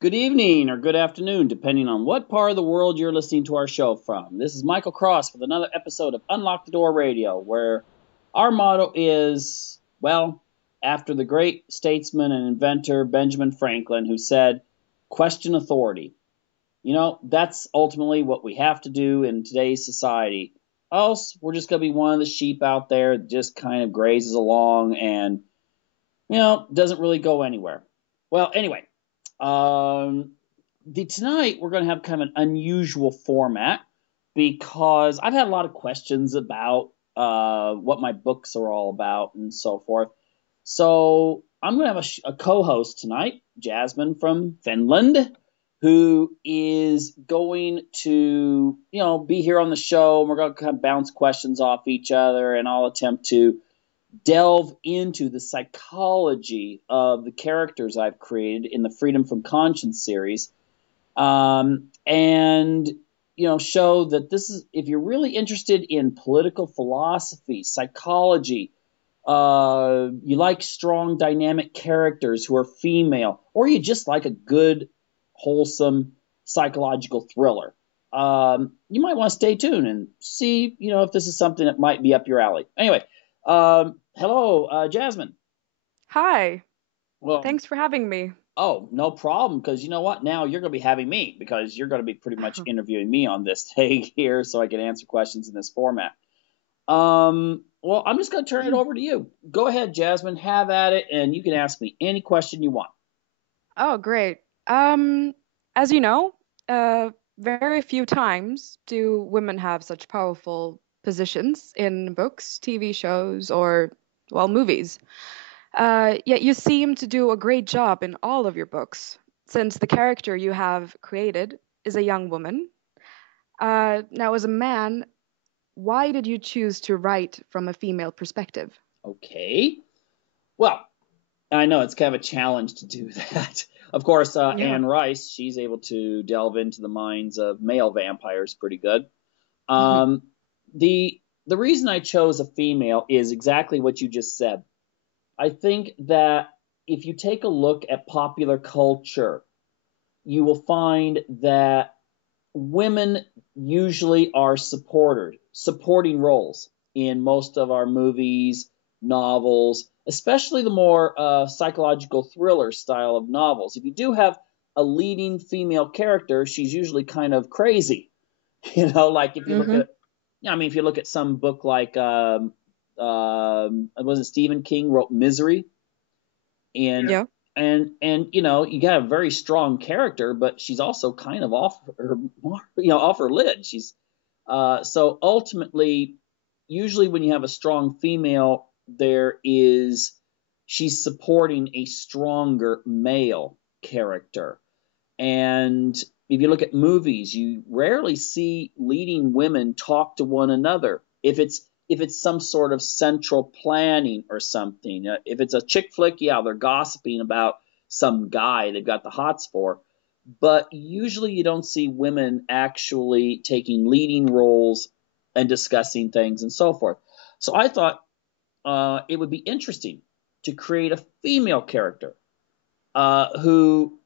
Good evening or good afternoon, depending on what part of the world you're listening to our show from. This is Michael Cross with another episode of Unlock the Door Radio, where our motto is, well, after the great statesman and inventor Benjamin Franklin, who said, question authority. That's ultimately what we have to do in today's society. Else, we're just going to be one of the sheep out there that just kind of grazes along and, doesn't really go anywhere. Well, anyway, tonight we're going to have kind of an unusual format because I've had a lot of questions about what my books are all about and so forth. So I'm going to have a co-host tonight, Jasmine from Finland, who is going to, be here on the show. And we're going to kind of bounce questions off each other, and I'll attempt to delve into the psychology of the characters I've created in the Freedom from Conscience series, and show that this is, if you're really interested in political philosophy, psychology, you like strong dynamic characters who are female, or you just like a good, wholesome psychological thriller, you might want to stay tuned and see, if this is something that might be up your alley. Anyway, hello, Jasmine. Hi, Well, thanks for having me. oh, no problem, because you know what? Now you're going to be having me, because you're going to be pretty much interviewing me on this day here, so I can answer questions in this format. Well, I'm just going to turn it over to you. Go ahead, Jasmine, have at it, and you can ask me any question you want. Oh, great. As you know, very few times do women have such powerful positions in books, TV shows, or, well, movies. Yet you seem to do a great job in all of your books, since the character you have created is a young woman. Now, as a man, why did you choose to write from a female perspective? Okay. Well, I know it's kind of a challenge to do that. Of course, Yeah. Anne Rice, she's able to delve into the minds of male vampires pretty good. Um, the reason I chose a female is exactly what you just said. I think that if you take a look at popular culture, you will find that women usually are supporting roles in most of our movies, novels, especially the more psychological thriller style of novels. If you do have a leading female character, she's usually kind of crazy. Like if you look Mm-hmm. at, yeah, I mean, if you look at some book like, was it Stephen King wrote Misery, and Yeah. and you got a very strong character, but she's also kind of off her, off her lid. She's so ultimately, usually when you have a strong female, there is she's supporting a stronger male character. And if you look at movies, you rarely see leading women talk to one another. If it's some sort of central planning or something. If it's a chick flick, yeah, they're gossiping about some guy they've got the hots for. But usually you don't see women actually taking leading roles and discussing things and so forth. So I thought it would be interesting to create a female character who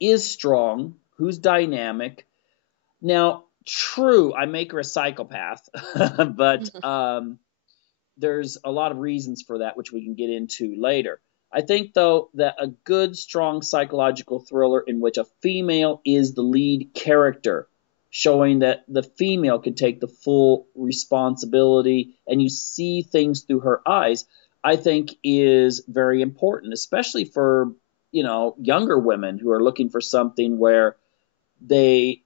is strong, who's dynamic. Now, true, I make her a psychopath, but there's a lot of reasons for that, which we can get into later. I think, though, that a good, strong psychological thriller in which a female is the lead character, showing that the female can take the full responsibility and you see things through her eyes, I think is very important, especially for, younger women who are looking for something where they,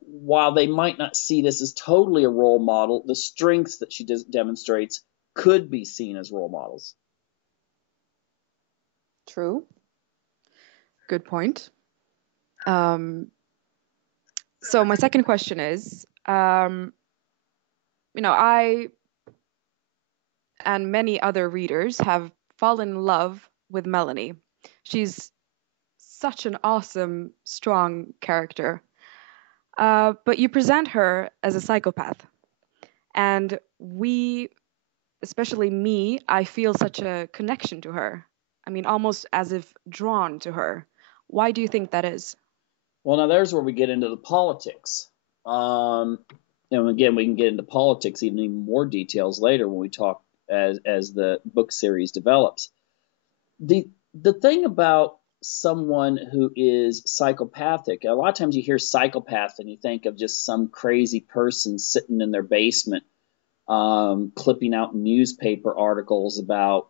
while they might not see this as totally a role model, the strengths that she demonstrates could be seen as role models. True. Good point. Um, so my second question is, I and many other readers have fallen in love with Melanie. She's such an awesome, strong character. But you present her as a psychopath. And we, especially me, I feel such a connection to her. I mean, almost as if drawn to her. Why do you think that is? Well, now there's where we get into the politics. Um, and again, we can get into politics even more details later when we talk as the book series develops. The thing about someone who is psychopathic, a lot of times you hear psychopath and you think of just some crazy person sitting in their basement, clipping out newspaper articles about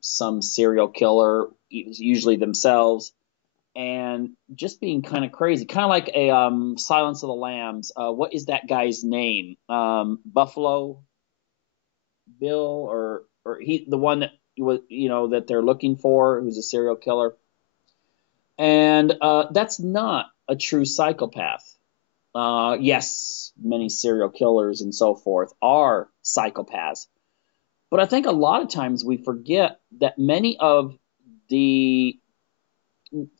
some serial killer, usually themselves, and just being kind of crazy, kind of like a Silence of the Lambs. What is that guy's name? Buffalo Bill, or he, the one that was, that they're looking for, who's a serial killer, and that's not a true psychopath. Yes, many serial killers and so forth are psychopaths, but I think a lot of times we forget that many of the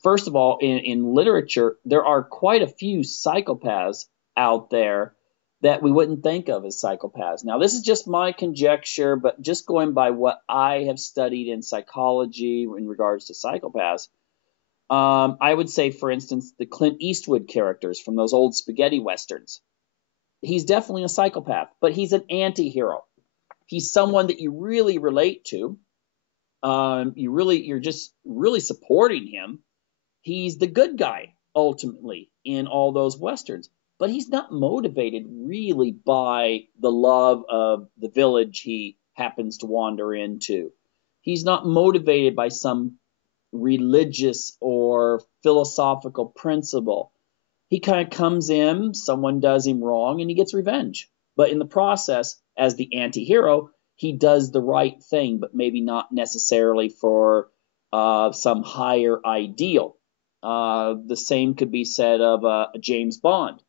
first of all, in literature, there are quite a few psychopaths out there that we wouldn't think of as psychopaths. Now, this is just my conjecture, but just going by what I have studied in psychology in regards to psychopaths, I would say, for instance, the Clint Eastwood characters from those old spaghetti westerns. He's definitely a psychopath, but he's an anti-hero. He's someone that you really relate to. You're just really supporting him. He's the good guy ultimately in all those westerns, but he's not motivated really by the love of the village he happens to wander into. He's not motivated by some religious or philosophical principle. He kind of comes in, someone does him wrong, and he gets revenge. But in the process, as the anti-hero, he does the right thing, but maybe not necessarily for some higher ideal. The same could be said of James Bond.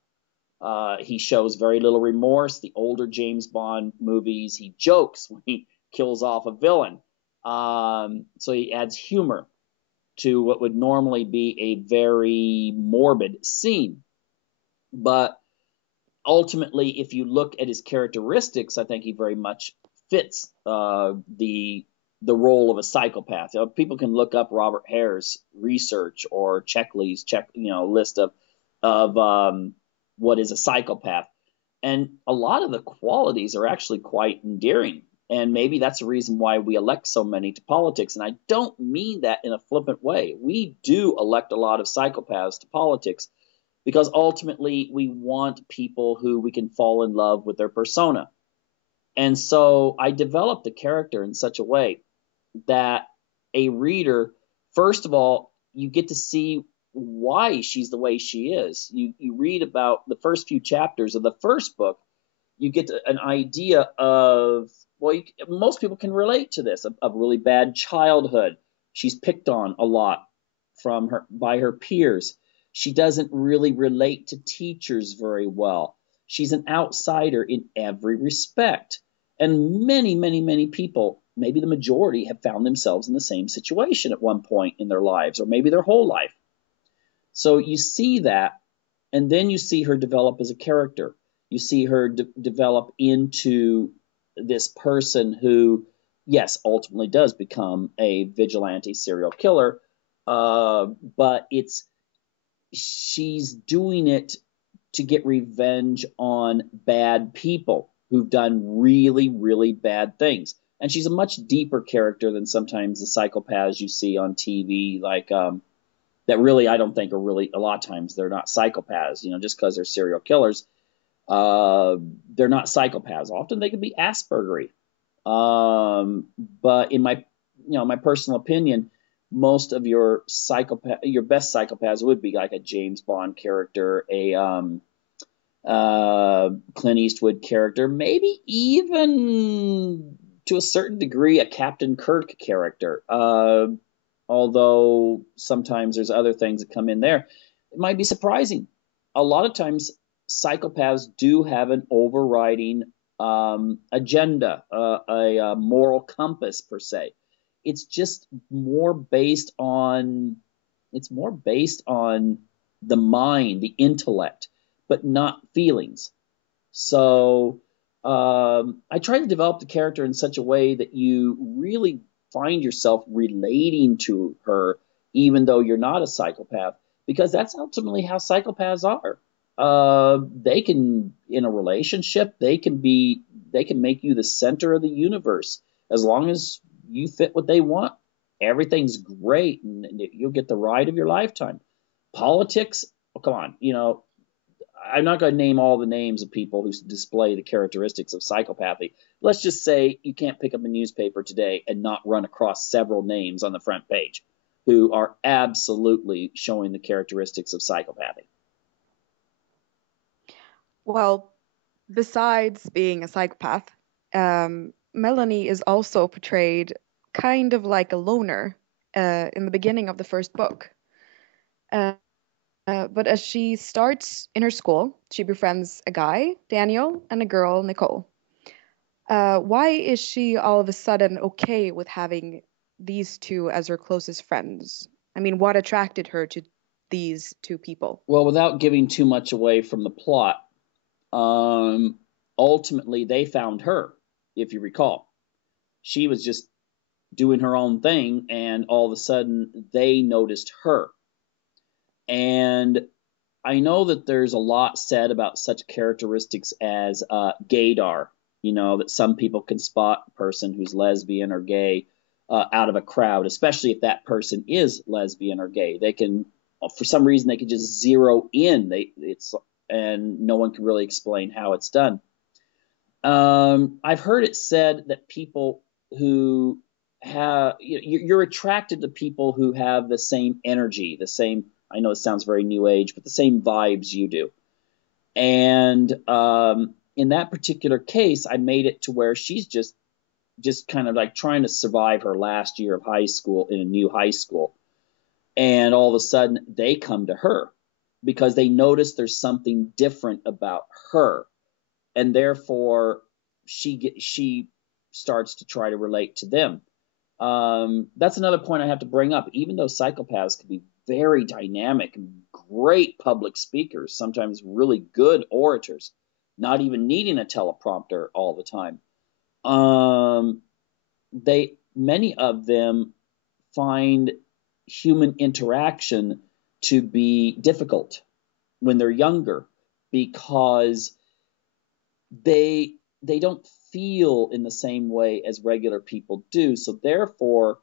He shows very little remorse. The older James Bond movies, he jokes when he kills off a villain. So he adds humor to what would normally be a very morbid scene. But ultimately, if you look at his characteristics, I think he very much fits the role of a psychopath. People can look up Robert Hare's research or Checkley's list of what is a psychopath, and a lot of the qualities are actually quite endearing. And maybe that's the reason why we elect so many to politics. And I don't mean that in a flippant way. We do elect a lot of psychopaths to politics because ultimately we want people who we can fall in love with their persona. And so I developed the character in such a way that a reader, first of all, you get to see why she's the way she is. You read about the first few chapters of the first book, you get an idea of, well, most people can relate to this, a really bad childhood. She's picked on a lot by her peers. She doesn't really relate to teachers very well. She's an outsider in every respect. And many, many, many people, maybe the majority, have found themselves in the same situation at one point in their lives, or maybe their whole life. So you see that, and then you see her develop as a character. You see her develop into this person who, yes, ultimately does become a vigilante serial killer, but she's doing it to get revenge on bad people who've done really, really bad things. And she's a much deeper character than sometimes the psychopaths you see on TV, like that really I don't think are really, a lot of times they're not psychopaths, just because they're serial killers. They're not psychopaths. Often they can be Aspergery. But in my personal opinion, most of your best psychopaths would be like a James Bond character, a Clint Eastwood character, maybe even to a certain degree a Captain Kirk character. Although sometimes there's other things that come in there. It might be surprising. A lot of times psychopaths do have an overriding agenda, a moral compass per se. It's just more based on the mind, the intellect, but not feelings. So I try to develop the character in such a way that you really find yourself relating to her, even though you're not a psychopath, because that's ultimately how psychopaths are. They can, in a relationship, they can make you the center of the universe as long as you fit what they want. Everything's great, and you'll get the ride of your lifetime. Politics, oh, come on, I'm not going to name all the names of people who display the characteristics of psychopathy. Let's just say you can't pick up a newspaper today and not run across several names on the front page who are absolutely showing the characteristics of psychopathy. Well, besides being a psychopath, Melanie is also portrayed kind of like a loner in the beginning of the first book. Uh, but as she starts in her school, she befriends a guy, Daniel, and a girl, Nicole. Why is she all of a sudden okay with having these two as her closest friends? I mean, what attracted her to these two people? Well, without giving too much away from the plot, um, ultimately they found her, if you recall. She was just doing her own thing, and all of a sudden they noticed her. And I know that there's a lot said about such characteristics as gaydar, that some people can spot a person who's lesbian or gay out of a crowd, especially if that person is lesbian or gay. They can, for some reason, they can just zero in. And no one can really explain how it's done. I've heard it said that people who have, you're attracted to people who have the same energy, the same, I know it sounds very new age, but the same vibes you do. And in that particular case, I made it to where she's just kind of like trying to survive her last year of high school in a new high school. And all of a sudden they come to her because they notice there's something different about her. And therefore she starts to try to relate to them. That's another point I have to bring up. Even though psychopaths can be very dynamic and great public speakers, sometimes really good orators, not even needing a teleprompter all the time, many of them find human interaction to be difficult when they're younger because they don't feel in the same way as regular people do. So therefore,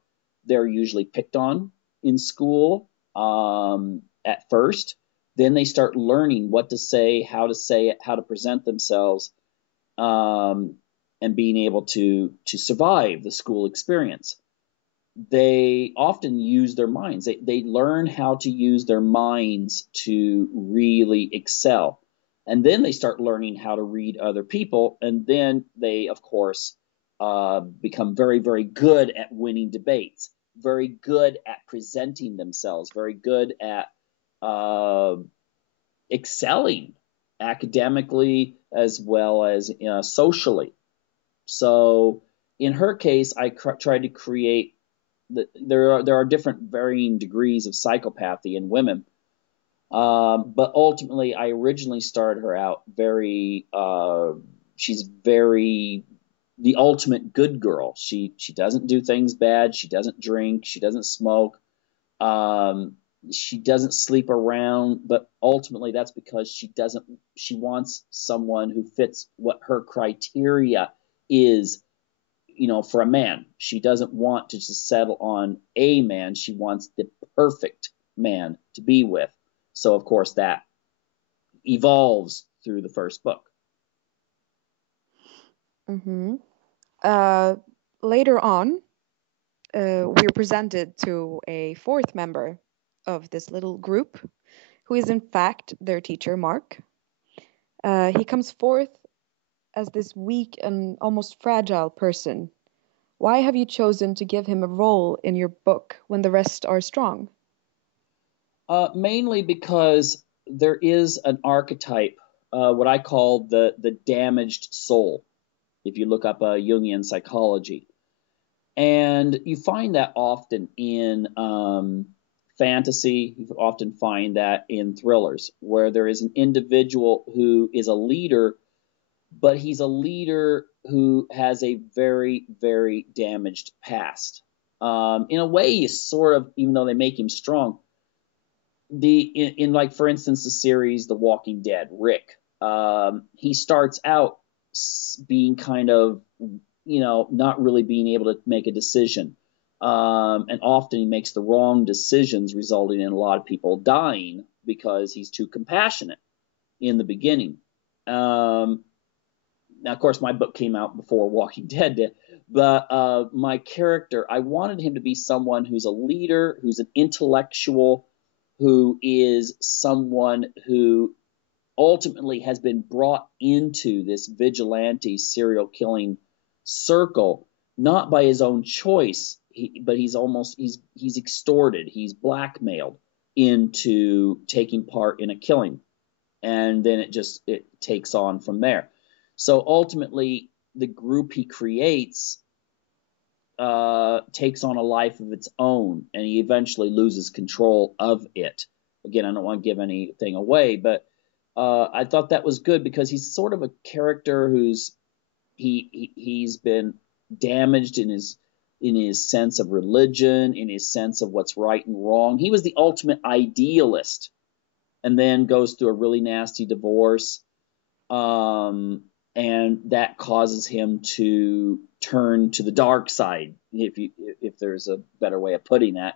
they're usually picked on in school at first. Then they start learning what to say it, how to present themselves, and being able to survive the school experience. They often use their minds. They learn how to use their minds to really excel. And then they start learning how to read other people. And then they, of course, become very, very good at winning debates, very good at presenting themselves, very good at excelling academically as well as socially. So in her case, I tried to create there are different varying degrees of psychopathy in women. But ultimately, I originally started her out she's very the ultimate good girl. She doesn't do things bad. She doesn't drink. She doesn't smoke. She doesn't sleep around. But ultimately, that's because she wants someone who fits what her criteria is, for a man. She doesn't want to just settle on a man. She wants the perfect man to be with. So, of course, that evolves through the first book. Mm-hmm. Later on, we're presented to a fourth member of this little group, who is in fact their teacher, Mark. He comes forth as this weak and almost fragile person. Why have you chosen to give him a role in your book when the rest are strong? Mainly because there is an archetype, what I call the damaged soul, if you look up Jungian psychology. And you find that often in fantasy, you often find that in thrillers, where there is an individual who is a leader, but he's a leader who has a very, very damaged past. In a way, you sort of, even though they make him strong, in like, for instance, the series The Walking Dead, Rick, he starts out being kind of, not really being able to make a decision. And often he makes the wrong decisions, resulting in a lot of people dying because he's too compassionate in the beginning. Now, of course, my book came out before Walking Dead did, but my character, I wanted him to be someone who's a leader, who's an intellectual, who is someone who ultimately has been brought into this vigilante serial killing circle, not by his own choice, but he's extorted, he's blackmailed into taking part in a killing, and then it takes on from there. So ultimately, the group he creates takes on a life of its own, and he eventually loses control of it. Again, I don't want to give anything away, but I thought that was good because he's sort of a character he's been damaged in his sense of religion, in his sense of what's right and wrong. He was the ultimate idealist, and then goes through a really nasty divorce. And that causes him to turn to the dark side, if there's a better way of putting that.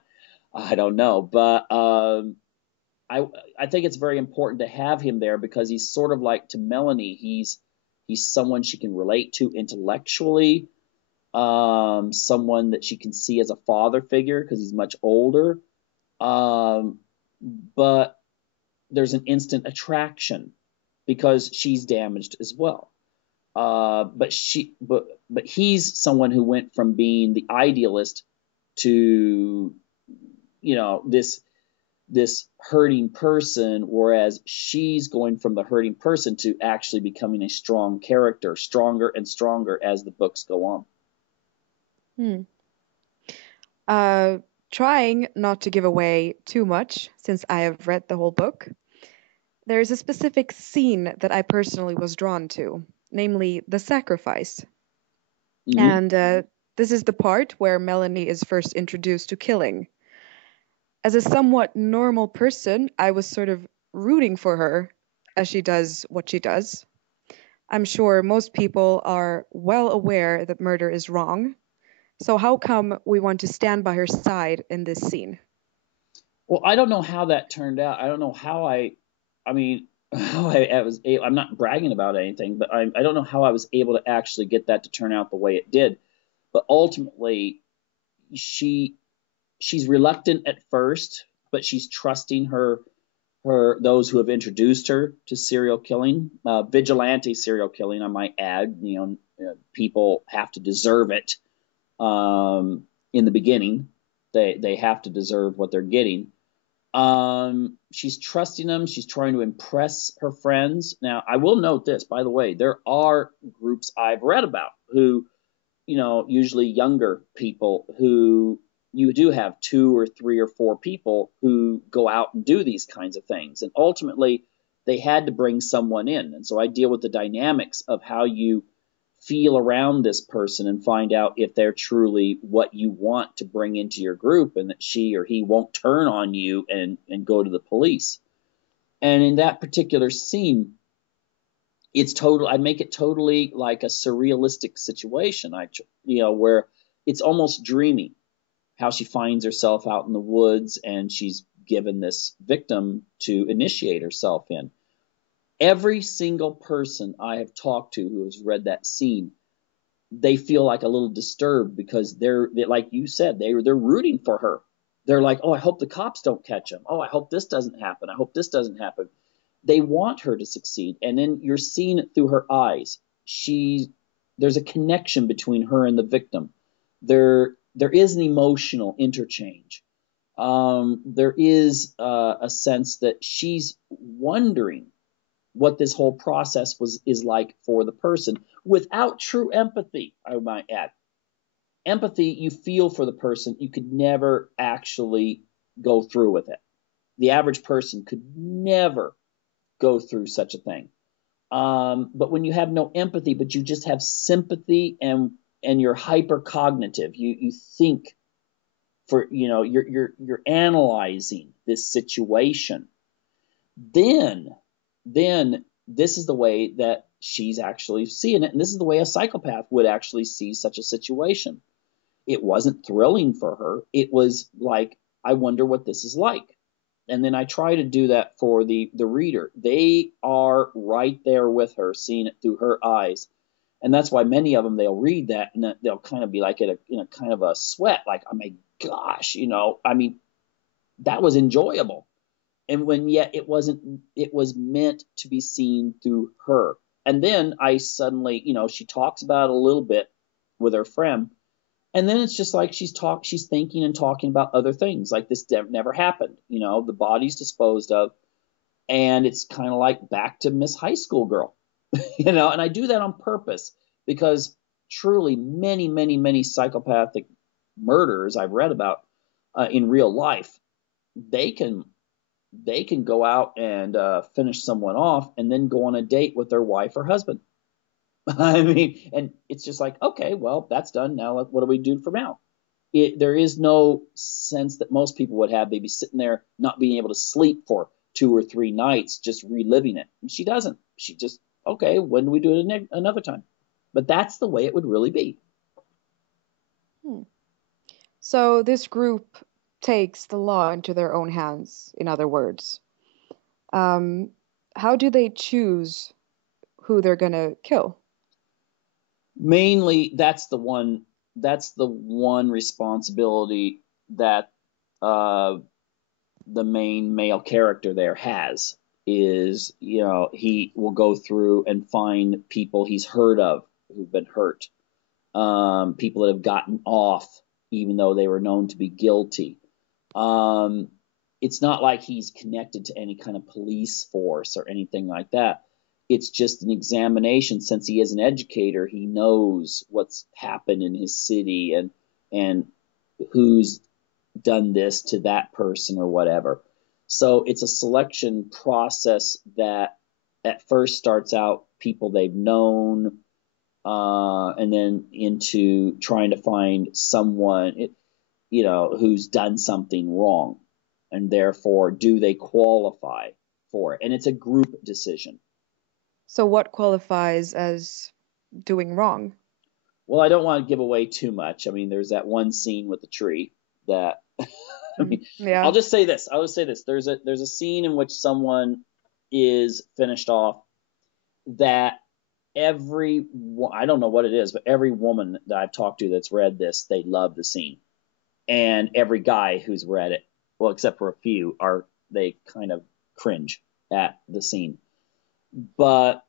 I don't know, but I think it's very important to have him there because he's sort of like, to Melanie, he's someone she can relate to intellectually, someone that she can see as a father figure because he's much older, but there's an instant attraction because she's damaged as well. But he's someone who went from being the idealist to, this hurting person, whereas she's going from the hurting person to actually becoming a strong character, stronger and stronger as the books go Hmm. Trying not to give away too much, since I have read the whole book, there is a specific scene that I personally was drawn to, namely the sacrifice. on. And this is the part where Melanie is first introduced to killing. As a somewhat normal person, I was sort of rooting for her as she does what she does. I'm sure most people are well aware that murder is wrong. So how come we want to stand by her side in this scene? Well, I don't know how that turned out. I don't know how I mean, how I was able, I'm not bragging about anything, but I don't know how I was able to actually get that to turn out the way it did. But ultimately, she's reluctant at first, but she's trusting those who have introduced her to serial killing, vigilante serial killing, I might add. People have to deserve it. In the beginning, they have to deserve what they're getting. She's trusting them. She's trying to impress her friends. Now, I will note this, by the way, there are groups I've read about who, usually younger people, who you do have 2 or 3 or 4 people who go out and do these kinds of things. And ultimately, they had to bring someone in. And so I deal with the dynamics of how you feel around this person and find out if they're truly what you want to bring into your group, and that she or he won't turn on you and go to the police. And in that particular scene, I make it totally like a surrealistic situation. Where it's almost dreamy, how she finds herself out in the woods and she's given this victim to initiate herself in. Every single person I have talked to who has read that scene, they feel like a little disturbed because they're like you said, they're rooting for her. They're like, oh, I hope the cops don't catch him. Oh, I hope this doesn't happen. I hope this doesn't happen. They want her to succeed, and then you're seeing it through her eyes. There's a connection between her and the victim. There is an emotional interchange. There is a sense that she's wondering what this whole process is like for the person, without true empathy, I might add. Empathy, you feel for the person, you could never actually go through with it. The average person could never go through such a thing. But when you have no empathy, but you just have sympathy, and you're hyper cognitive, you think for, you're analyzing this situation. Then then this is the way that she's actually seeing it, and this is the way a psychopath would actually see such a situation. It wasn't thrilling for her. It was like, I wonder what this is like. And then I try to do that for the reader. They are right there with her, seeing it through her eyes. And that's why many of them, they'll read that and they'll kind of be like in a kind of a sweat, like, oh my gosh, I mean, that was enjoyable. And when yet it wasn't, it was meant to be seen through her. And then I suddenly, she talks about it a little bit with her friend, and then it's just like she's thinking and talking about other things, like this never happened. The body's disposed of, and it's kind of like back to Miss High School Girl. And I do that on purpose because truly many, many, many psychopathic murderers I've read about in real life, they can go out and finish someone off and then go on a date with their wife or husband. I mean, and it's just like, okay, well, that's done. Now, what do we do from now? There is no sense that most people would have. They'd be sitting there not being able to sleep for 2 or 3 nights, just reliving it. And she doesn't. She just, okay, when do we do it another time? But that's the way it would really be. So this group takes the law into their own hands, in other words. How do they choose who they're gonna kill? Mainly, that's the one responsibility that the main male character there has, is, he will go through and find people he's heard of who've been hurt, people that have gotten off even though they were known to be guilty. It's not like he's connected to any kind of police force or anything like that. It's just an examination. Since he is an educator, he knows what's happened in his city and who's done this to that person or whatever. So it's a selection process that at first starts out people they've known, and then into trying to find someone, who's done something wrong, and therefore do they qualify for it. And it's a group decision. So what qualifies as doing wrong? Well, I don't want to give away too much. I mean, there's that one scene with the tree that I mean, Yeah. I'll just say this. There's a scene in which someone is finished off that I don't know what it is, but every woman that I've talked to that's read this, they love the scene. And every guy who's read it, well, except for a few, they kind of cringe at the scene. But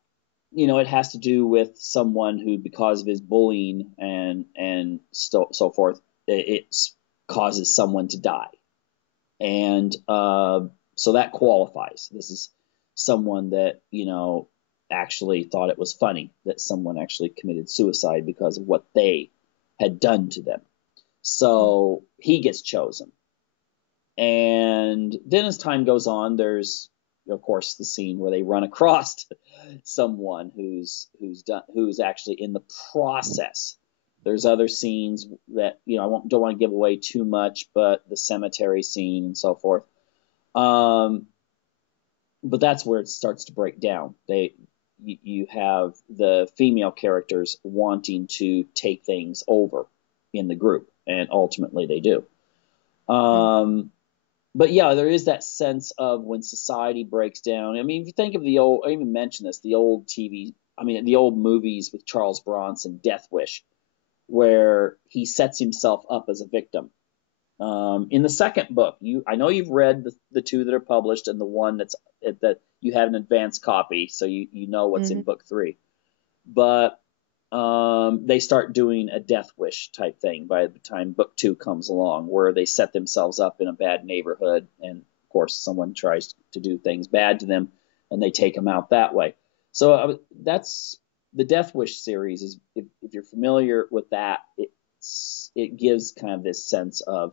it has to do with someone who, because of his bullying and so forth, it causes someone to die, and so that qualifies. This is someone that actually thought it was funny that someone actually committed suicide because of what they had done to them. So he gets chosen. And then as time goes on, there's, of course, the scene where they run across someone who's actually in the process. There's other scenes that don't want to give away too much, but the cemetery scene and so forth. But that's where it starts to break down. You have the female characters wanting to take things over in the group, and ultimately they do. But yeah, there is that sense of when society breaks down. I mean, if you think of the old, I even mentioned this, the old movies with Charles Bronson, Death Wish, where he sets himself up as a victim. In the second book, I know you've read the two that are published and the one that you have an advanced copy, so you know what's in book 3. But they start doing a Death Wish type thing by the time book 2 comes along, where they set themselves up in a bad neighborhood, and of course someone tries to do things bad to them, and they take them out that way. So that's the Death Wish series. Is if you're familiar with that, it gives kind of this sense of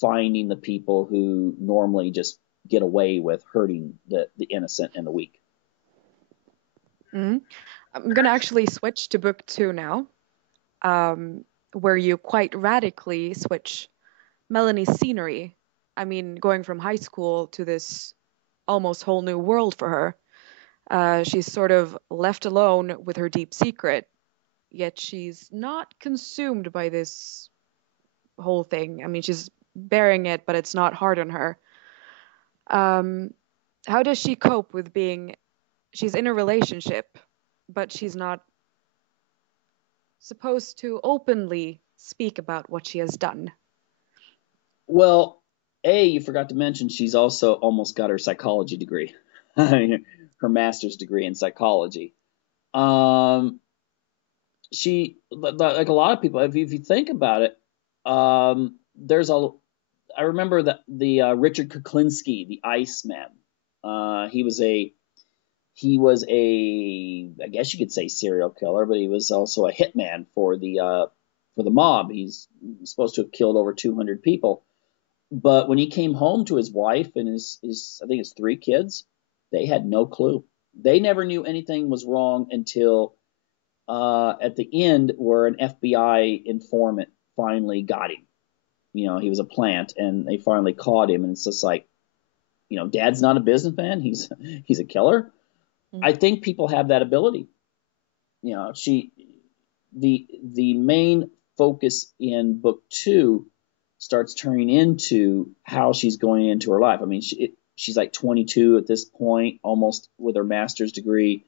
finding the people who normally just get away with hurting the innocent and the weak. I'm gonna actually switch to book 2 now, where you quite radically switch Melanie's scenery. I mean, going from high school to this almost whole new world for her. She's sort of left alone with her deep secret, yet she's not consumed by this whole thing. I mean, she's bearing it, but it's not hard on her. Um, how does she cope with being, she's in a relationship, but she's not supposed to openly speak about what she has done? Well, you forgot to mention she's also almost got her psychology degree. I mean, her master's degree in psychology. Um, like a lot of people, if you think about it, there's a. I remember that the Richard Kuklinski, the Iceman. He was a, I guess you could say serial killer, but he was also a hitman for the mob. He's supposed to have killed over 200 people. But when he came home to his wife and his I think his 3 kids, they had no clue. They never knew anything was wrong until at the end, where an FBI informant finally got him. He was a plant, and they finally caught him. And it's just like, Dad's not a businessman. He's a killer. I think people have that ability. The main focus in book 2 starts turning into how she's going into her life. I mean, she's like 22 at this point, almost with her master's degree.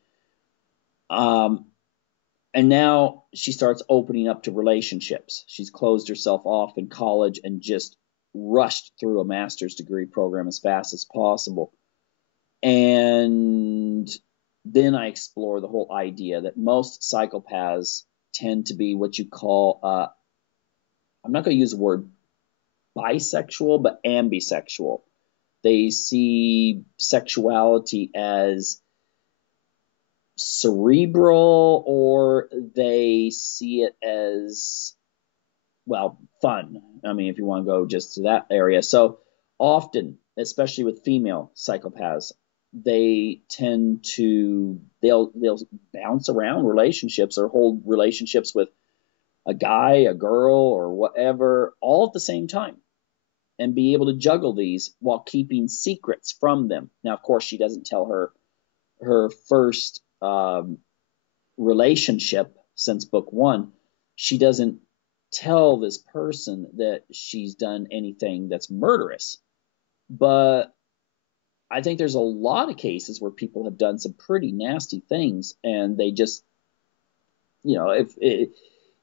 And now she starts opening up to relationships. She's closed herself off in college and just rushed through a master's degree program as fast as possible. And then I explore the whole idea that most psychopaths tend to be what you call, I'm not going to use the word bisexual, but ambisexual. They see sexuality as cerebral, or they see it as, well, fun. I mean, if you want to go just to that area. So often, especially with female psychopaths, they tend to, they'll bounce around relationships or hold relationships with a guy, a girl, or whatever, all at the same time, and be able to juggle these while keeping secrets from them. Now, of course, she doesn't tell her first relationship since book 1. She doesn't tell this person that she's done anything that's murderous. But I think there's a lot of cases where people have done some pretty nasty things, and they just, if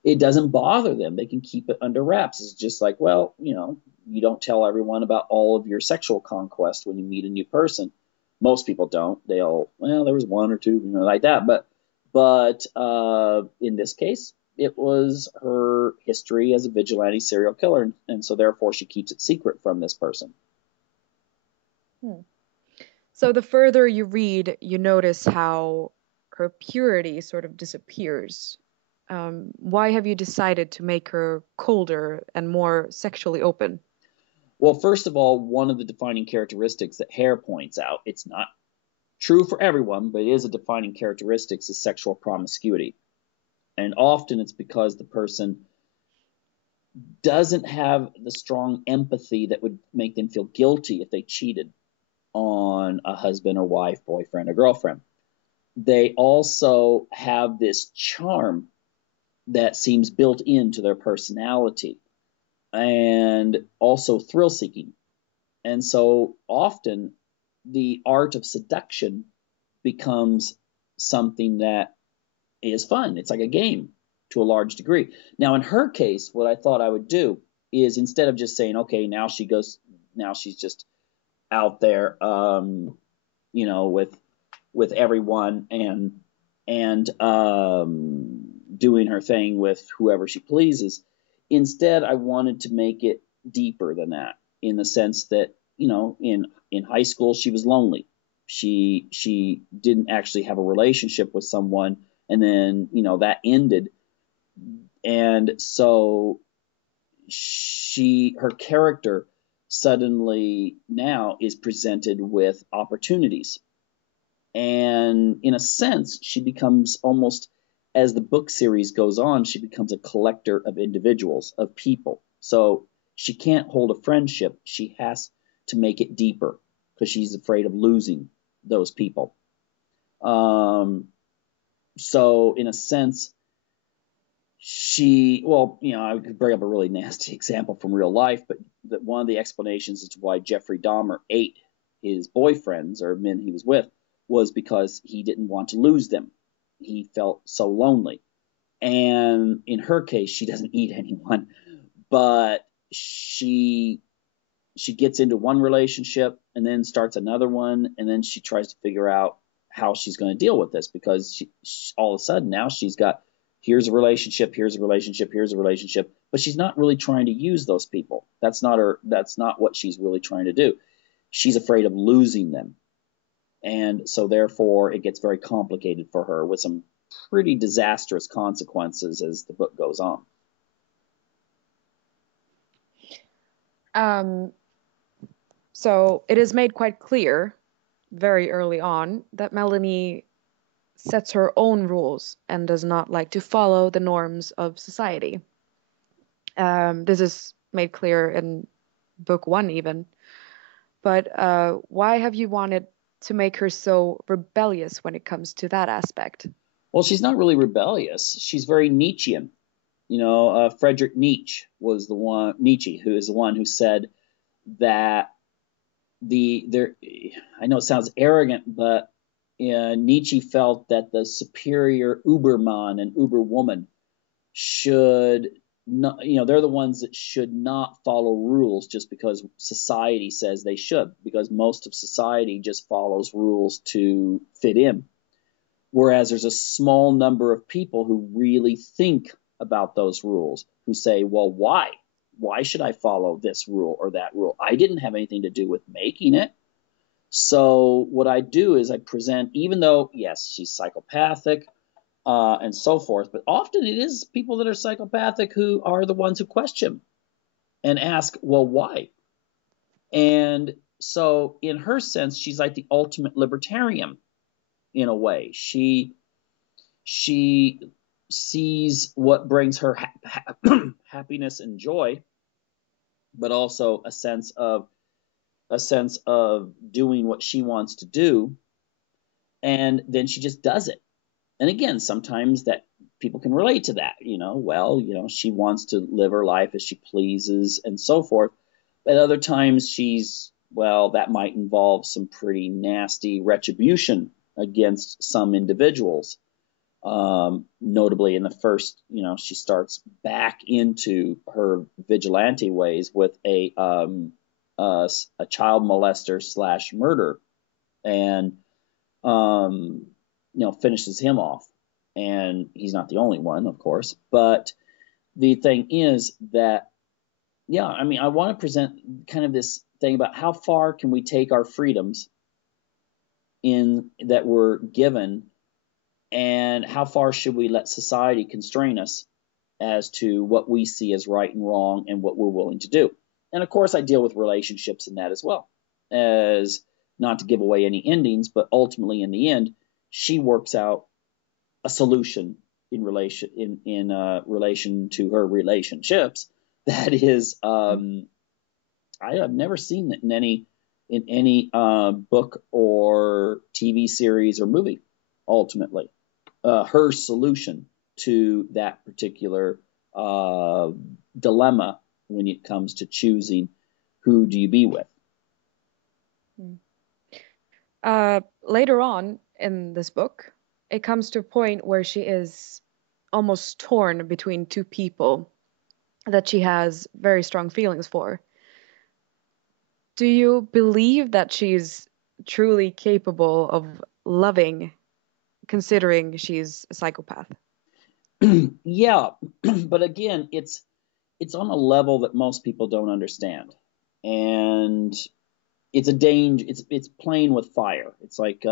it doesn't bother them, they can keep it under wraps. It's just like, well, you don't tell everyone about all of your sexual conquest when you meet a new person. Most people don't. They'll, well, there was 1 or 2, like that. But in this case, it was her history as a vigilante serial killer, and so therefore she keeps it secret from this person. So the further you read, you notice how her purity sort of disappears. Why have you decided to make her colder and more sexually open? Well, first of all, one of the defining characteristics that Hare points out, it's not true for everyone, but it is a defining characteristic, is sexual promiscuity. And often it's because the person doesn't have the strong empathy that would make them feel guilty if they cheated on a husband or wife, boyfriend or girlfriend. They also have this charm that seems built into their personality, and also thrill seeking. And so often the art of seduction becomes something that is fun. It's like a game to a large degree. Now, in her case, what I thought I would do is, instead of just saying, okay, now she's just out there, with everyone and doing her thing with whoever she pleases. Instead, I wanted to make it deeper than that, in the sense that, in high school she was lonely. She didn't actually have a relationship with someone, and then that ended, and so her character suddenly now is presented with opportunities. And in a sense, she becomes almost, as the book series goes on, she becomes a collector of individuals, of people. So she can't hold a friendship. She has to make it deeper because she's afraid of losing those people. So in a sense, I could bring up a really nasty example from real life, but one of the explanations as to why Jeffrey Dahmer ate his boyfriends or men he was with was because he didn't want to lose them. He felt so lonely. And in her case, she doesn't eat anyone, but she gets into one relationship and then starts another one, and then she tries to figure out how she's going to deal with this, because she all of a sudden now she's got, here's a relationship, here's a relationship, here's a relationship, but she's not really trying to use those people. That's not what she's really trying to do. She's afraid of losing them. And so therefore it gets very complicated for her with some pretty disastrous consequences as the book goes on. So it is made quite clear very early on that Melanie sets her own rules and does not like to follow the norms of society. This is made clear in book 1 even. But why have you wanted to make her so rebellious when it comes to that aspect? Well, she's not really rebellious. She's very Nietzschean. Friedrich Nietzsche was the one, who is the one who said that I know it sounds arrogant, but Nietzsche felt that the superior Uberman and Uberwoman should not, they're the ones that should not follow rules just because society says they should, because most of society just follows rules to fit in. Whereas there's a small number of people who really think about those rules, who say, well, why? Why should I follow this rule or that rule? I didn't have anything to do with making it. So what I do is I present, even though, yes, she's psychopathic and so forth, but often it is people that are psychopathic who are the ones who question and ask, well, why? And so in her sense, she's like the ultimate libertarian in a way. She sees what brings her happiness and joy, but also a sense of doing what she wants to do, and then she just does it. And again, sometimes that people can relate to that. She wants to live her life as she pleases and so forth. But other times that might involve some pretty nasty retribution against some individuals. Notably in the first, she starts back into her vigilante ways with a child molester / murder, and finishes him off. And he's not the only one, of course. But the thing is that, I want to present kind of this thing about how far can we take our freedoms in that we're given, and how far should we let society constrain us as to what we see as right and wrong and what we're willing to do. And of course, I deal with relationships in that as well, as not to give away any endings, but ultimately in the end, she works out a solution in relation to her relationships that is, I have never seen it in any book or TV series or movie. Ultimately, her solution to that particular dilemma when it comes to choosing who do you be with. Later on in this book, it comes to a point where she is almost torn between two people that she has very strong feelings for. Do you believe that she's truly capable of loving, considering she's a psychopath? Yeah, but again, it's on a level that most people don't understand, and it's a danger. It's playing with fire. It's like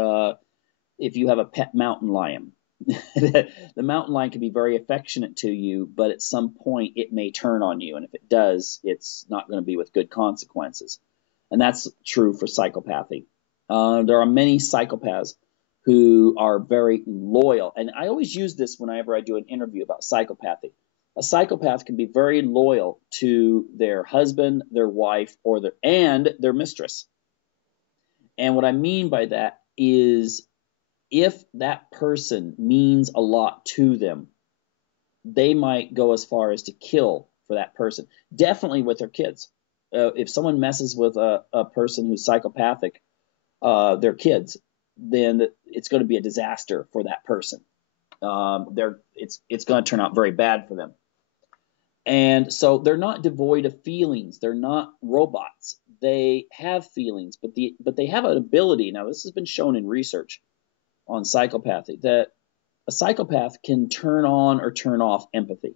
if you have a pet mountain lion. The mountain lion can be very affectionate to you, but at some point it may turn on you, and if it does, it's not going to be with good consequences. And that's true for psychopathy. There are many psychopaths who are very loyal, and I always use this whenever I do an interview about psychopathy. A psychopath can be very loyal to their husband, their wife, or their mistress. And what I mean by that is if that person means a lot to them, they might go as far as to kill for that person. Definitely with their kids. If someone messes with a person who's psychopathic, their kids, then it's going to be a disaster for that person. It's going to turn out very bad for them. And so they're not devoid of feelings. They're not robots. They have feelings, but they have an ability. Now, this has been shown in research on psychopathy that a psychopath can turn on or turn off empathy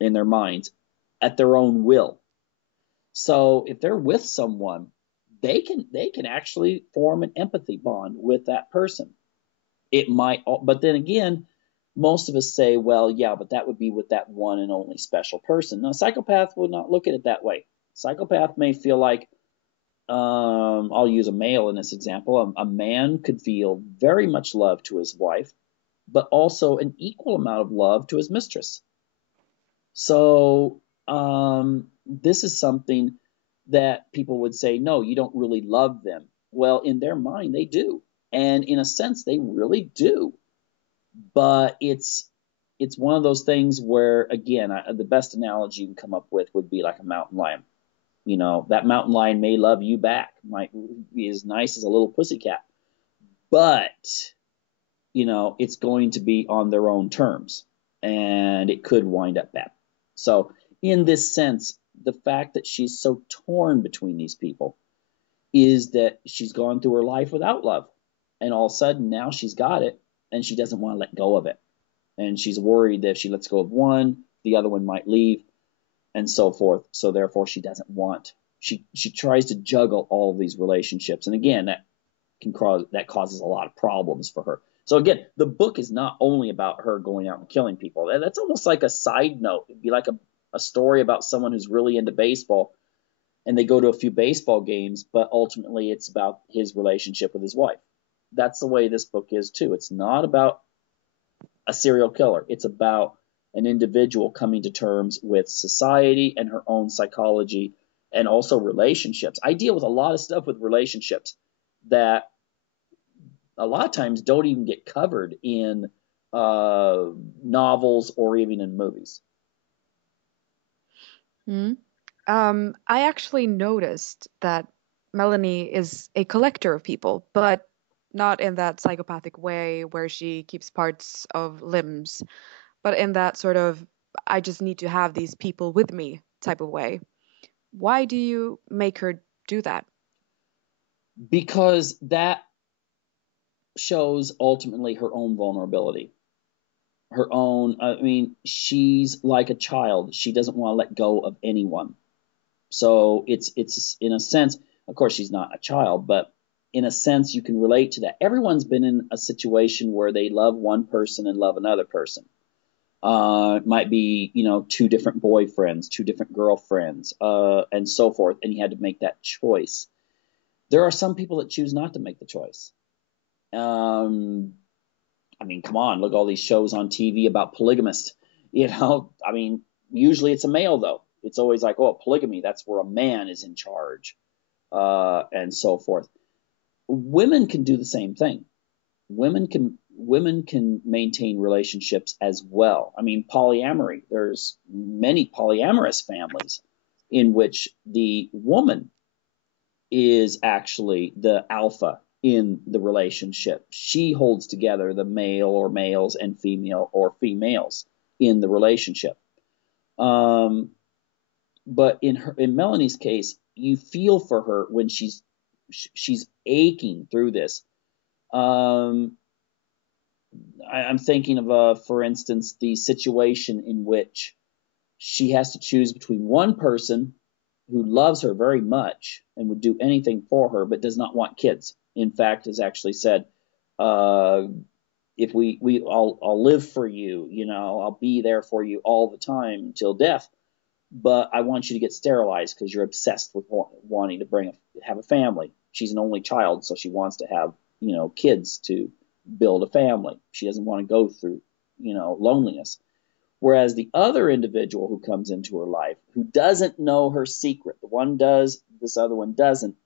in their minds at their own will. So if they're with someone, they can actually form an empathy bond with that person. It might, but then again, most of us say, well, yeah, but that would be with that one and only special person. Now, a psychopath would not look at it that way. Psychopath may feel like, I'll use a male in this example. A man could feel very much love to his wife, but also an equal amount of love to his mistress. So this is something that people would say, no, you don't really love them. Well, in their mind, they do. And in a sense, they really do. But it's one of those things where, again, the best analogy you can come up with would be like a mountain lion. You know, that mountain lion may love you back, might be as nice as a little pussycat, but, you know, it's going to be on their own terms, and it could wind up bad. So in this sense, the fact that she's so torn between these people is that she's gone through her life without love, and all of a sudden now she's got it, and she doesn't want to let go of it. And she's worried that if she lets go of one, the other one might leave, and so forth. So therefore, she doesn't want. She tries to juggle all of these relationships, and again, that causes a lot of problems for her. So again, the book is not only about her going out and killing people. That's almost like a side note. It'd be like a story about someone who's really into baseball, and they go to a few baseball games, but ultimately it's about his relationship with his wife. That's the way this book is too. It's not about a serial killer. It's about an individual coming to terms with society and her own psychology, and also relationships. I deal with a lot of stuff with relationships that a lot of times don't even get covered in novels or even in movies. Hmm. I actually noticed that Melanie is a collector of people, but not in that psychopathic way where she keeps parts of limbs, but in that sort of I just need to have these people with me type of way. Why do you make her do that? Because that shows ultimately her own vulnerability. Her own, I mean, she's like a child. She doesn't want to let go of anyone. So it's in a sense, of course, she's not a child, but in a sense, you can relate to that. Everyone's been in a situation where they love one person and love another person. It might be, you know, two different boyfriends, two different girlfriends, and so forth, and you had to make that choice. There are some people that choose not to make the choice. I mean, come on, look at all these shows on TV about polygamists. You know, I mean, usually it's a male though. It's always like, oh, polygamy, that's where a man is in charge, and so forth. Women can do the same thing. Women can maintain relationships as well. I mean, polyamory. There's many polyamorous families in which the woman is actually the alpha in the relationship. She holds together the male or males and female or females in the relationship. But in Melanie's case, you feel for her when she's aching through this. I'm thinking of, for instance, the situation in which she has to choose between one person who loves her very much and would do anything for her, but does not want kids. In fact, has actually said, if I'll live for you, you know, I'll be there for you all the time until death, but I want you to get sterilized because you're obsessed with wanting to have a family. She's an only child, so she wants to have, you know, kids to build a family. She doesn't want to go through, you know, loneliness. Whereas the other individual who comes into her life, who doesn't know her secret, the one does, this other one doesn't,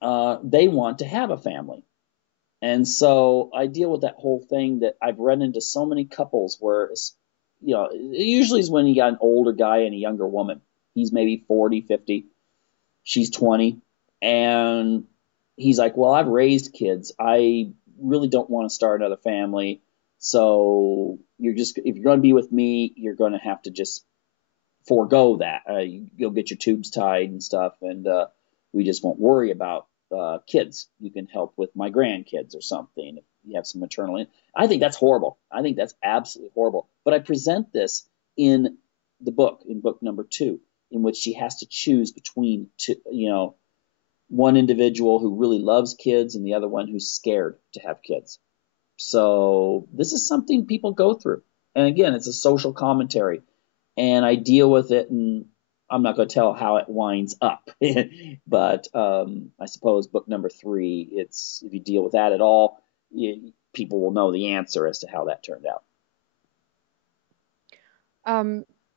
they want to have a family. And so I deal with that whole thing that I've run into so many couples where, it usually is when you got an older guy and a younger woman. He's maybe 40, 50. She's 20. And he's like, well, I've raised kids. I really don't want to start another family. So if you're going to be with me, you're going to have to just forego that. You'll get your tubes tied and stuff, and we just won't worry about kids. You can help with my grandkids or something if you have some maternal. I think that's horrible. I think that's absolutely horrible. But I present this in the book, in book number 2, in which she has to choose between one individual who really loves kids and the other one who's scared to have kids. So this is something people go through. And again, it's a social commentary. And I deal with it, and I'm not going to tell how it winds up. But I suppose book number 3, if you deal with that at all, people will know the answer as to how that turned out.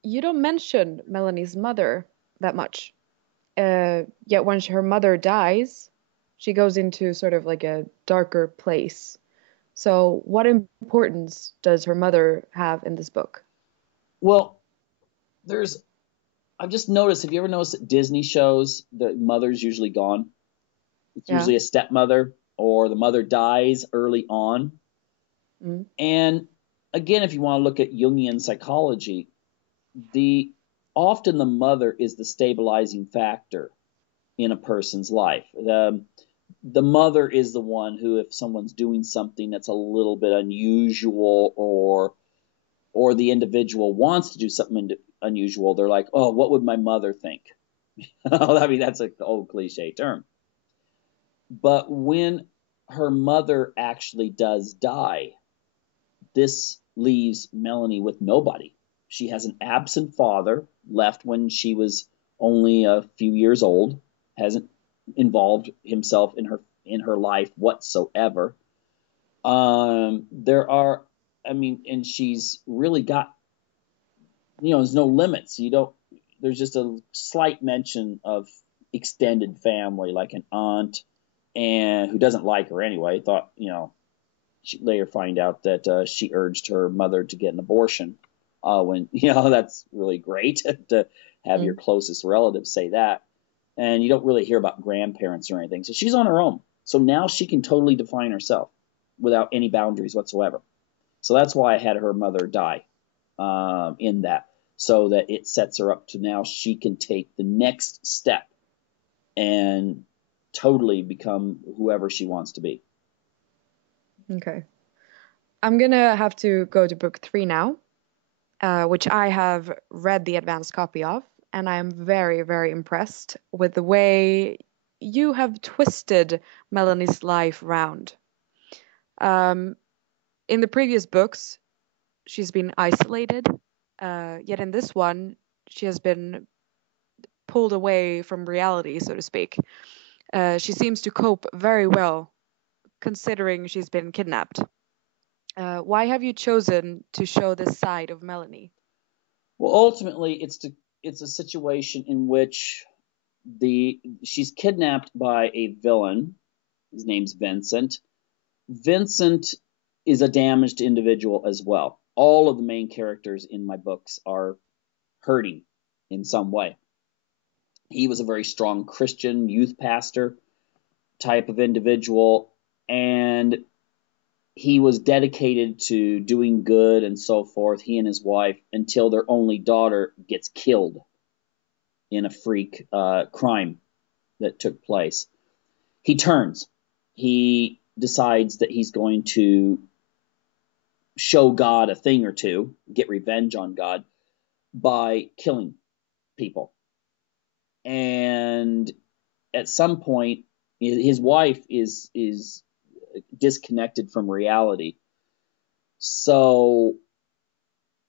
You don't mention Melanie's mother that much. Yet when her mother dies, she goes into sort of like a darker place. So what importance does her mother have in this book? Well, I've just noticed, have you ever noticed that Disney shows, the mother's usually gone? It's usually a stepmother, or the mother dies early on. Mm-hmm. And again, if you want to look at Jungian psychology, often the mother is the stabilizing factor in a person's life. The mother is the one who, if someone's doing something that's a little bit unusual, or the individual wants to do something unusual, they're like, oh, what would my mother think? I mean, that's an old cliche term. But when her mother actually does die, this leaves Melanie with nobody. She has an absent father, left when she was only a few years old, hasn't involved himself in her life whatsoever. And she's really got, there's no limits. There's just a slight mention of extended family, like an aunt, and who doesn't like her anyway. Thought, she later find out that she urged her mother to get an abortion. When that's really great to have your closest relatives say that. And you don't really hear about grandparents or anything. So she's on her own. So now she can totally define herself without any boundaries whatsoever. So that's why I had her mother die in that, so that it sets her up to now she can take the next step and totally become whoever she wants to be. Okay. I'm going to have to go to book 3 now, which I have read the advanced copy of, and I am very, very impressed with the way you have twisted Melanie's life round. In the previous books, she's been isolated, yet in this one, she has been pulled away from reality, so to speak. She seems to cope very well, considering she's been kidnapped. Why have you chosen to show this side of Melanie? Well, ultimately, it's a situation in which she's kidnapped by a villain. His name's Vincent. Vincent is a damaged individual as well. All of the main characters in my books are hurting in some way. He was a very strong Christian youth pastor type of individual, and he was dedicated to doing good and so forth, he and his wife, until their only daughter gets killed in a freak crime that took place. He turns. He decides that he's going to show God a thing or two, get revenge on God, by killing people. And at some point, his wife is disconnected from reality. So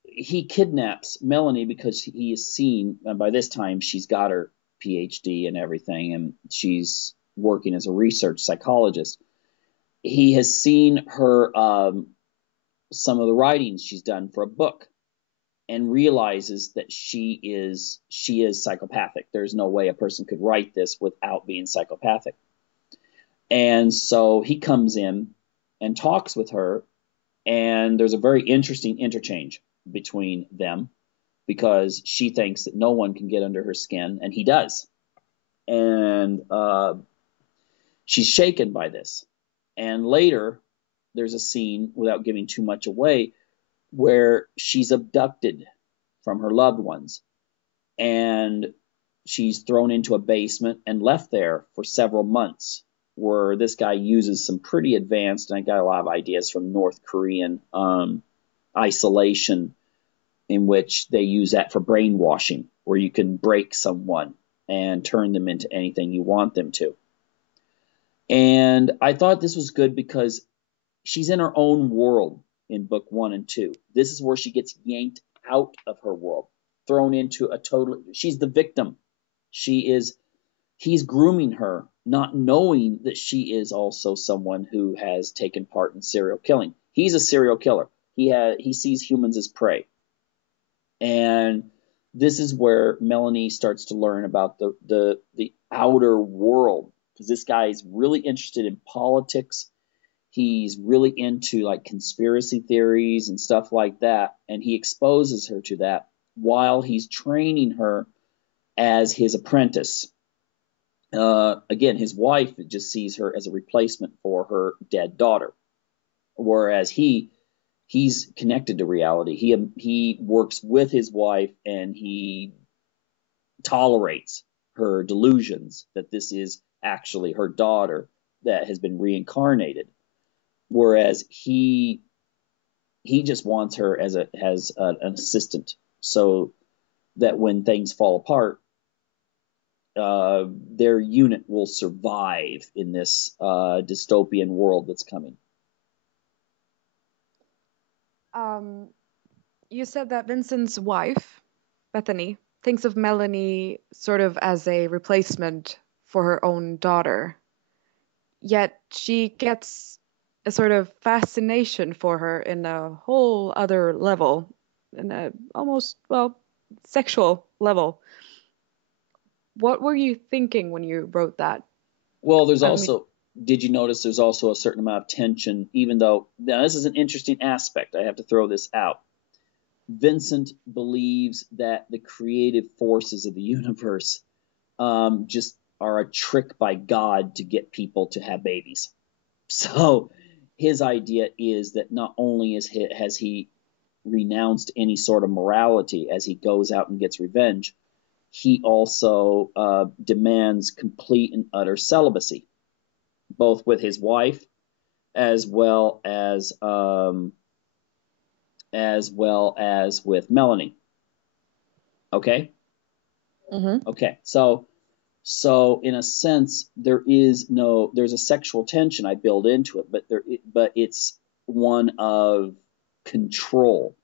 he kidnaps Melanie because he is seen, and by this time she's got her PhD and everything, and she's working as a research psychologist. He has seen her some of the writings she's done for a book, and realizes that she is psychopathic. There's no way a person could write this without being psychopathic. And so he comes in and talks with her, and there's a very interesting interchange between them because she thinks that no one can get under her skin, and he does. And she's shaken by this. And later, there's a scene, without giving too much away, where she's abducted from her loved ones. And she's thrown into a basement and left there for several months, where this guy uses some pretty advanced, and I got a lot of ideas from North Korean isolation, in which they use that for brainwashing, where you can break someone and turn them into anything you want them to. And I thought this was good because she's in her own world in book 1 and 2. This is where she gets yanked out of her world, thrown into a total, she's the victim. He's grooming her, not knowing that she is also someone who has taken part in serial killing. He's a serial killer. He sees humans as prey. And this is where Melanie starts to learn about the outer world, because this guy is really interested in politics. He's really into like conspiracy theories and stuff like that, and he exposes her to that while he's training her as his apprentice. Again, his wife just sees her as a replacement for her dead daughter, whereas he's connected to reality. He works with his wife, and he tolerates her delusions that this is actually her daughter that has been reincarnated. Whereas he just wants her as an assistant, so that when things fall apart, their unit will survive in this dystopian world that's coming. You said that Vincent's wife, Bethany, thinks of Melanie sort of as a replacement for her own daughter. Yet she gets a sort of fascination for her in a whole other level, in a almost, well, sexual level. What were you thinking when you wrote that? Well, did you notice there's also a certain amount of tension, even though, now this is an interesting aspect, I have to throw this out. Vincent believes that the creative forces of the universe just are a trick by God to get people to have babies. So his idea is that not only has he renounced any sort of morality as he goes out and gets revenge, he also demands complete and utter celibacy, both with his wife as well as with Melanie. Okay? Mm-hmm. Okay. So in a sense, there's a sexual tension I build into it, but it's one of control.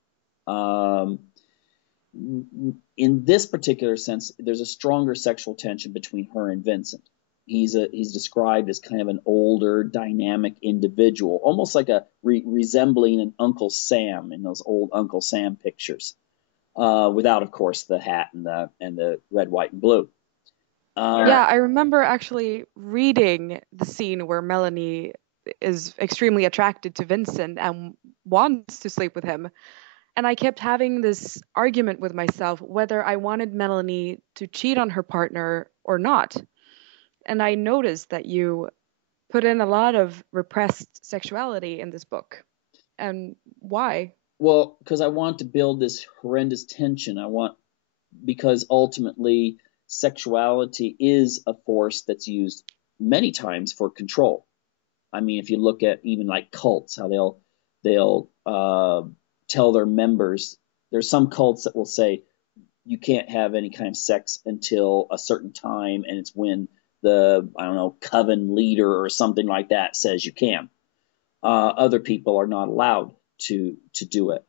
In this particular sense, there's a stronger sexual tension between her and Vincent. He's described as kind of an older, dynamic individual, almost like resembling an Uncle Sam in those old Uncle Sam pictures, without, of course, the hat and the red, white, and blue. Yeah, I remember actually reading the scene where Melanie is extremely attracted to Vincent and wants to sleep with him. And I kept having this argument with myself whether I wanted Melanie to cheat on her partner or not. And I noticed that you put in a lot of repressed sexuality in this book. And why? Well, because I want to build this horrendous tension. Because ultimately sexuality is a force that's used many times for control. I mean, if you look at even like cults, how they'll tell their members, there's some cults that will say you can't have any kind of sex until a certain time, and it's when the, I don't know, coven leader or something like that says you can. Other people are not allowed to do it,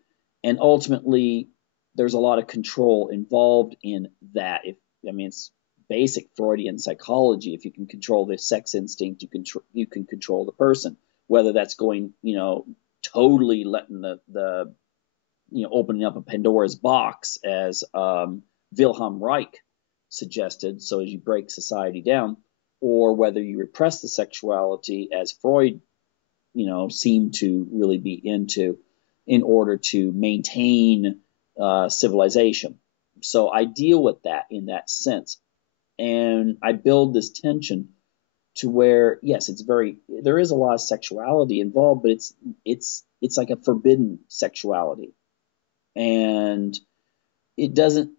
and ultimately there's a lot of control involved in that. It's basic Freudian psychology. If you can control the sex instinct, you can control the person. Whether that's going, totally letting the opening up a Pandora's box, as Wilhelm Reich suggested, so as you break society down, or whether you repress the sexuality, as Freud, seemed to really be into, in order to maintain civilization. So I deal with that in that sense, and I build this tension to where, yes, there is a lot of sexuality involved, but it's like a forbidden sexuality, and it doesn't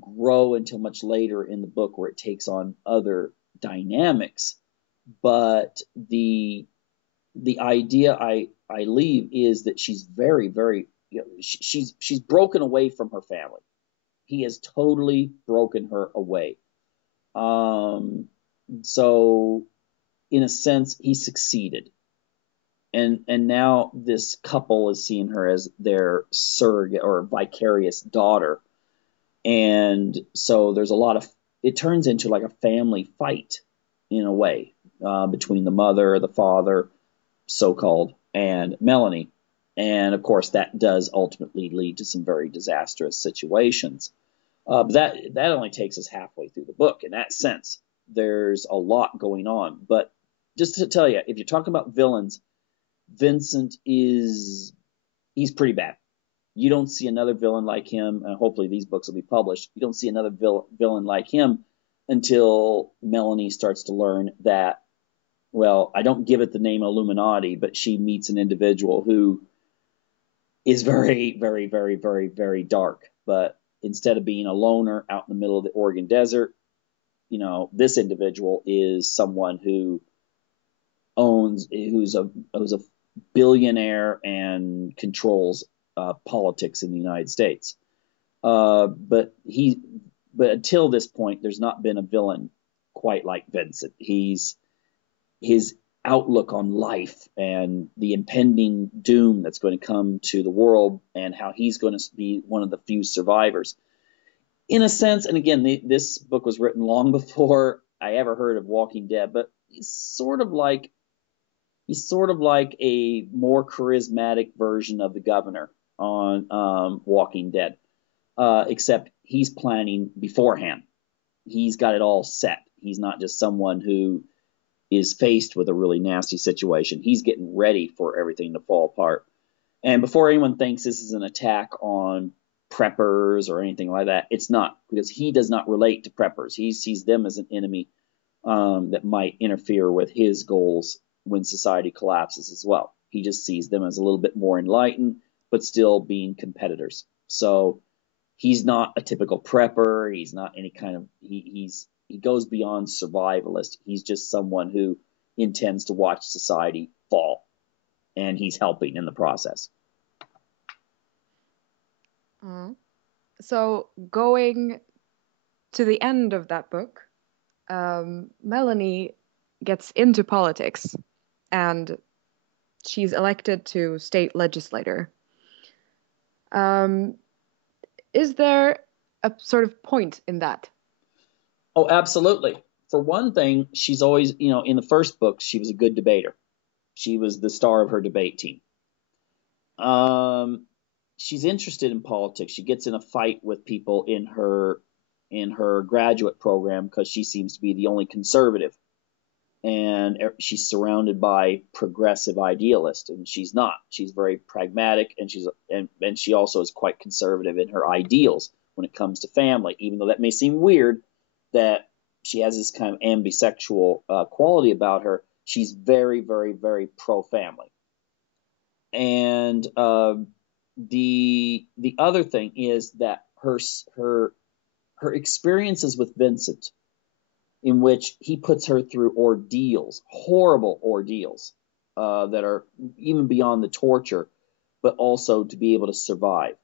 grow until much later in the book, where it takes on other dynamics. But the idea I leave is that she's very, very, she's broken away from her family. He has totally broken her away. So in a sense, he succeeded. And now this couple is seeing her as their surrogate or vicarious daughter. And so there's a lot of, it turns into like a family fight in a way, between the mother, the father, so-called, and Melanie. And of course, that does ultimately lead to some very disastrous situations. But that only takes us halfway through the book. In that sense, there's a lot going on. But just to tell you, if you're talking about villains, Vincent he's pretty bad. You don't see another villain like him, and hopefully these books will be published. You don't see another villain like him until Melanie starts to learn that, well, I don't give it the name Illuminati, but she meets an individual who is very, very, very, very, very dark. But instead of being a loner out in the middle of the Oregon desert, this individual is someone who's a billionaire and controls politics in the United States. But until this point, there's not been a villain quite like Vincent. His outlook on life and the impending doom that's going to come to the world, and how he's going to be one of the few survivors. In a sense, and again, this book was written long before I ever heard of Walking Dead, but he's sort of like a more charismatic version of the governor on Walking Dead, except he's planning beforehand. He's got it all set. He's not just someone who is faced with a really nasty situation. He's getting ready for everything to fall apart. And before anyone thinks this is an attack on preppers or anything like that, it's not, because he does not relate to preppers. He sees them as an enemy that might interfere with his goals when society collapses as well. He just sees them as a little bit more enlightened, but still being competitors. So he's not a typical prepper. He's not any kind of, he goes beyond survivalist. He's just someone who intends to watch society fall, and he's helping in the process. So going to the end of that book, Melanie gets into politics, and she's elected to state legislator. Is there a sort of point in that? Oh, absolutely. For one thing, she's always, in the first book, she was a good debater. She was the star of her debate team. She's interested in politics. She gets in a fight with people in her graduate program because she seems to be the only conservative, and she's surrounded by progressive idealists, and she's not. She's very pragmatic, and she also is quite conservative in her ideals when it comes to family, even though that may seem weird that she has this kind of ambisexual quality about her. She's very, very, very pro-family. And the other thing is that her experiences with Vincent, in which he puts her through ordeals, horrible ordeals, that are even beyond the torture, but also to be able to survive.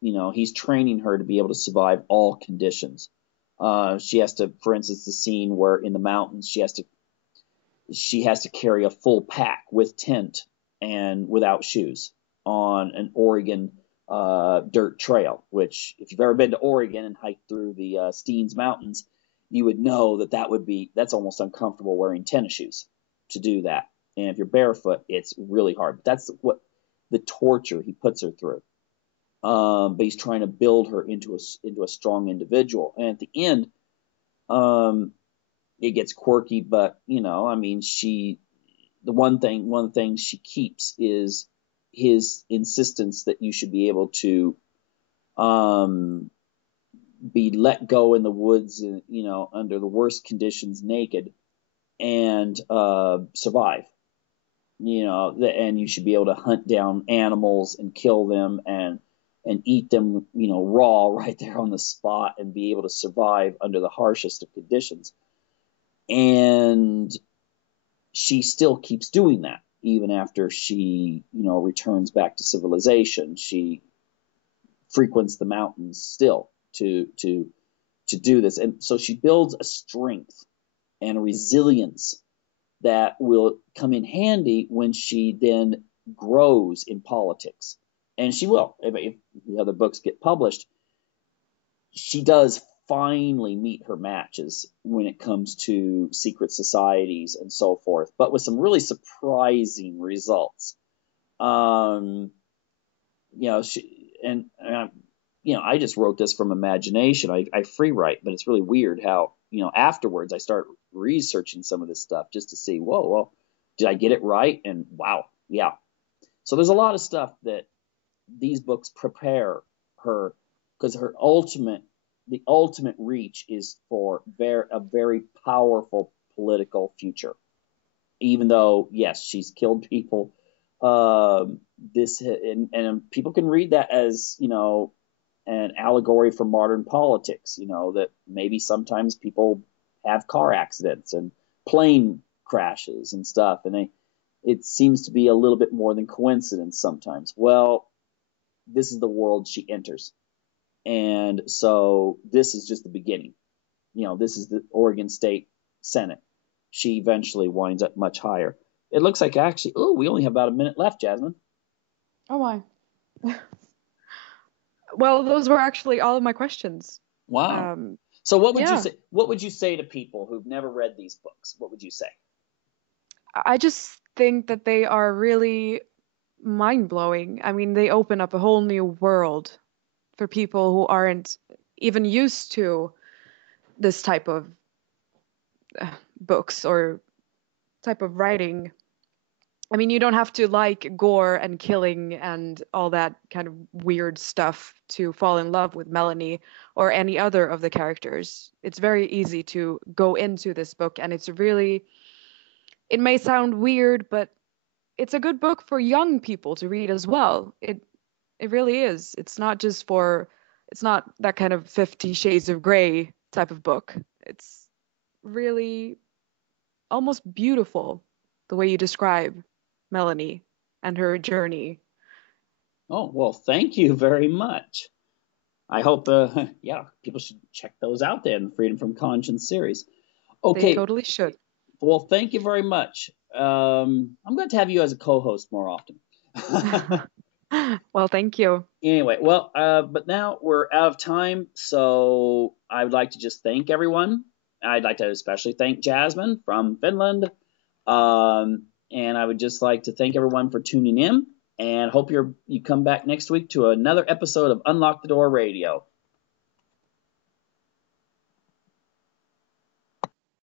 He's training her to be able to survive all conditions. She has to, for instance, the scene where in the mountains she has to carry a full pack with tent and without shoes on an Oregon dirt trail, which if you've ever been to Oregon and hiked through the Steens Mountains, you would know that's almost uncomfortable wearing tennis shoes to do that. And if you're barefoot, it's really hard. But the torture he puts her through. But he's trying to build her into a strong individual. And at the end, it gets quirky, but I mean, one of the things she keeps is his insistence that you should be able to be let go in the woods, under the worst conditions, naked, and survive. And you should be able to hunt down animals and kill them and eat them, raw right there on the spot, and be able to survive under the harshest of conditions. And she still keeps doing that even after she, returns back to civilization. She frequents the mountains still to do this, and so she builds a strength and a resilience that will come in handy when she then grows in politics. And she will, if the other books get published. She does finally meet her matches when it comes to secret societies and so forth, but with some really surprising results. I just wrote this from imagination. I free write, but it's really weird how, afterwards I start researching some of this stuff just to see, whoa, well, did I get it right? And wow, yeah. So there's a lot of stuff that these books prepare her, because the ultimate reach is for a very powerful political future. Even though, yes, she's killed people, and people can read that as, an allegory for modern politics, that maybe sometimes people have car accidents and plane crashes and stuff, and it seems to be a little bit more than coincidence sometimes. Well, this is the world she enters. And so this is just the beginning. This is the Oregon State Senate. She eventually winds up much higher. It looks like actually, we only have about a minute left, Jasmine. Oh my. Well, those were actually all of my questions. Wow. So what would you say? What would you say to people who've never read these books? What would you say? I just think that they are really mind-blowing. I mean, they open up a whole new world for people who aren't even used to this type of books or type of writing. I mean, you don't have to like gore and killing and all that kind of weird stuff to fall in love with Melanie or any other of the characters. It's very easy to go into this book, and it may sound weird, but it's a good book for young people to read as well. It really is. It's not that kind of 50 Shades of Grey type of book. It's really almost beautiful the way you describe Melanie and her journey. Oh, well, thank you very much. I hope, people should check those out then, the Freedom from Conscience series. Okay. They totally should. Well, thank you very much. I'm going to have you as a co-host more often. Well, thank you. Anyway, but now we're out of time, so I would like to just thank everyone. I'd like to especially thank Jasmine from Finland. And I would just like to thank everyone for tuning in, and hope you come back next week to another episode of Unlock the Door Radio.